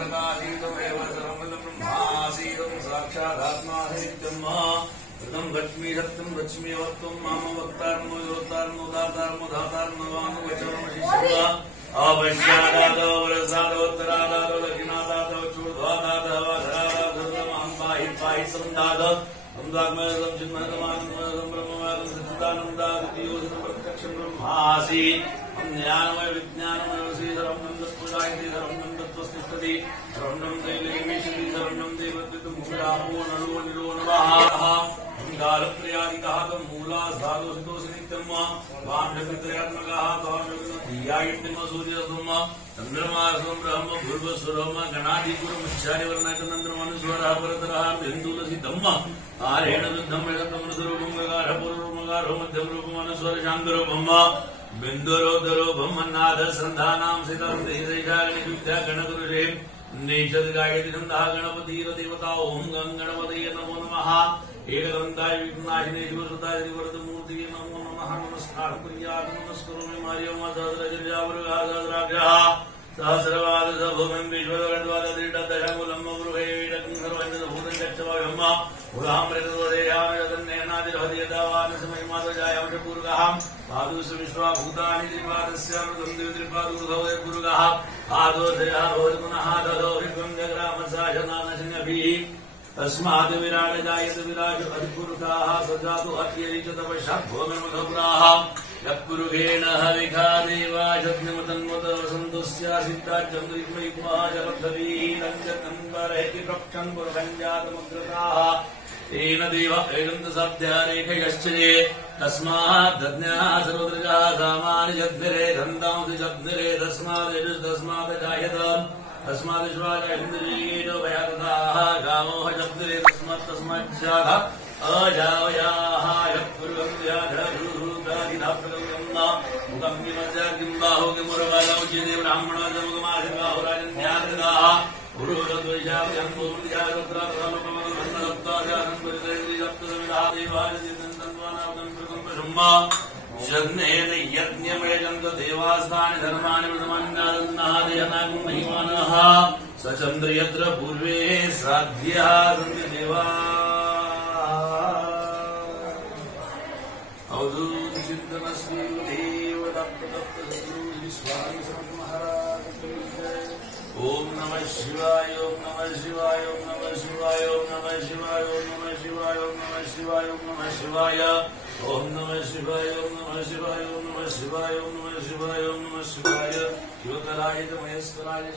ब्रह्मकातीतमेव सर्वमिदं ब्रह्मासीदं साक्षादात्मा नित्यम् ऋतं लक्ष्मी सत्यं लक्ष्मी वक्तुं माम वक्तार्मो योक्तार्मो दातार्मो धातार्मो वाङ्वचनमशिष्यः अवश्यादादो वरसादोत्तरादादो दक्षिणादादो चूर्ध्वादादो वाधरादादो पाहि पाहि संदाद संदात्मयं चिन्मयतमानन्दं ब्रह्मवादं सच्चिदानन्दादियोजनं प्रत्यक्षं ब्रह्मासि ज्ञानमय विज्ञानमय श्रीधरं नन्दपुरायति धरं नन्दत्वस्तिष्ठति शरणं दैवमेशति शरणं देवत्वं मुरामो नरो निरो नमः कालप्रियादिकः मूलाधातुसितोष नित्यं वाञ्छत्रयात्मकः ध्यायित्यं सूर्यसोम चन्द्रमासं ब्रह्म भूर्भस्वरोम गणाधिपुरमुच्चार्यवर्णकनन्द्रमनुस्वरः परतरः बिन्दुलसिद्धम् आरेण शुद्धं वेदतमनुस्वरूपं गगारपूर्वमगारो मध्यं रूपमनुस्वर शान्तरूपम् बिन्दुरोदरो ब्रह्मनाथ संधानां सितं देशैषागणिविद्या गणगुरुरे नेचद गायति छन्दः गणपतिरदेवता ओं गं गणपतये नमो नमः एकदन्ताय विघ्नाशिने शिवसुताय श्रीवरदमूर्तये नमो नमः नमस्कार प्रियात् नमस्करोमि मार्यम सहस्रजर्यावृगासहस्राभ्यः सहस्रवाद सभुवं विश्वगणद्वादशदशमूलं गृहेडकं सर्वञ्जभूतं गच्छवायम् उदाम्रेतोदेहामयदन्नेनादिर्हदयदावानसमयमादजायावशपूर्गः पादुषविश्वाभूतानि त्रिपादस्यामृतं द्वित्रिपादुर्धवै पुरुगः पादोदयः भवति दधो विक्रं जग्रामसाशनानशन्यभिः तस्मात् विराट जायत विराट अधिपुरुषाः सजातु अत्यरिच तपश्चात् भोगमधपुराः यत्पुरुषेण हविखा देवा जग्निमतन्वत सन्तुस्यासिद्धाच्चन्द्रिग्मयुग्मः जलद्धवीः लञ्चकन्वरहेति प्रक्षन् पुरभञ्जातमग्रताः तेन देव ऐगन्तसाध्यारेखयश्चये तस्मात् दज्ञाः सर्वदृजाः सामानि जग्निरे धन्तांसि जग्निरे तस्मात् जायत तस्मात् विश्वाजहिन्द्रीयो भयातताः गावोह जग्निरे तस्माच्चाथ अजावयाः यत्पुरुषं व्याधरूगादिधाप्रगम्यं मुखं किमजा किं बाहो किमुरबालौ चेदे ब्राह्मणो जमुगमासिकाहो राजन्ध्यादृगाः जग्नेन यज्ञमयजन्त देवास्तानि धर्माणि प्रथमान्नादन्नादयनागं महिमानः सचन्द्र यत्र पूर्वे श्राद्ध्यः सन्ति देवाः अवधूत चिन्तनस्मि ओम नमः शिवाय ओम नमः शिवाय ओम नमः शिवाय ओम नमः शिवाय ओम नमः शिवाय ओम नमः शिवाय ओम नमः शिवाय ओम नमः शिवाय ओम नमः शिवाय ओम नमः शिवाय ओम नमः शिवाय ओम नमः शिवाय शिवकराय महेश्वराय